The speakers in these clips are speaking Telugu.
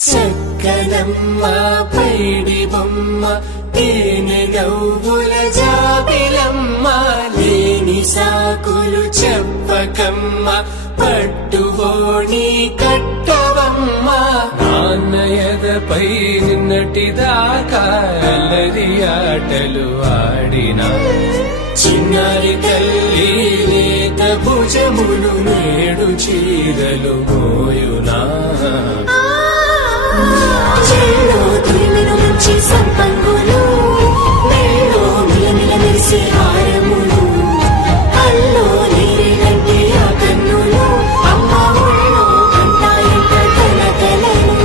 చక్కనమ్మ పైడి బొమ్మ తేనె నవ్వుల జాబిలమ్మ లేని సాకులు చెప్పకమ్మ పట్టువోణి కట్టవమ్మ నాన్నయదపై నిన్నటిదాకా అల్లరి ఆటలు ఆడినా చిన్నారి తల్లి లేత భుజములు నేడు చీరలు మోయునా చెల్లో తురిమిను మంచి సంపంగులు మెల్లో మిలమిల మెరిసే హారములు కల్లో నీరిలంటే ఆ కన్నులు అమ్మ ఒళ్ళో కంటాయంట కలకలను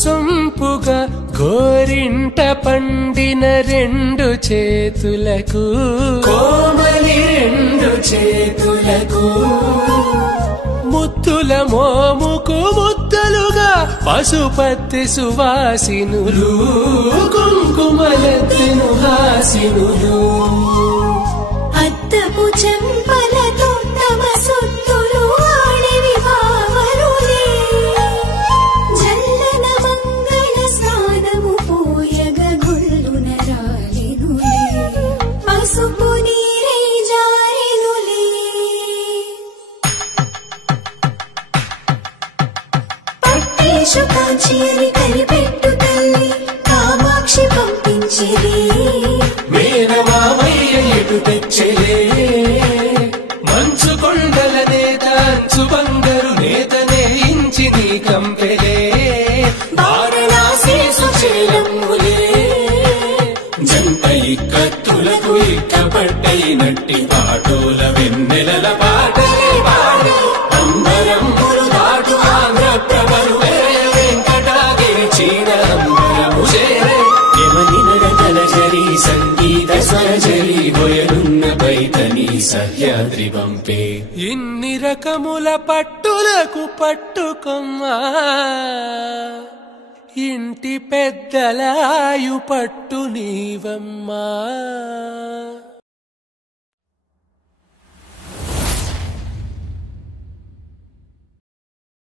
సొంపుగా గోరింట పండిన రెండు చేతులకు కోమలి రెండు చేతులకు ముత్తుల మోముకు ముద్దలుగా పశుపతి సువాసినులు కుంకుమలెత్తిను హాసినులు అద్దపు చెంపలతో తమ సొత్తులు ఆడివి బావరులే జల్లన మంగళ స్నానము పోయగ గుళ్ళున రాలినులే పసుపు నీరై జారినులే పట్టేషు కాంచియని కలిపెట్టు తల్లి కామాక్షి పంపించిరి మేనమామయ్య ఎటు తెచ్చలే మంచు కొండల నేత అంచు బంగారు నేతనే ఇంచి నీ కంపెలే వారణాసి సుచేలమ్ములే జంట ఇక్కత్తులకు ఇక్కపట్టైనట్టి పాటోల వెన్నెలల పాటలే పాడే అంబరంబులు దాటు ఆంధ్ర ప్రభలు వెంకటాగిరి చీనంబరము చేరే యమని నడకల జరి సంగీత స్వరజరి బొయలున్న పైతని సహ్యాద్రి పంపే ఇన్ని రకముల పట్టులకు పట్టుకొమ్మా ఇంటి పెద్దలాయు పట్టు నీవమ్మా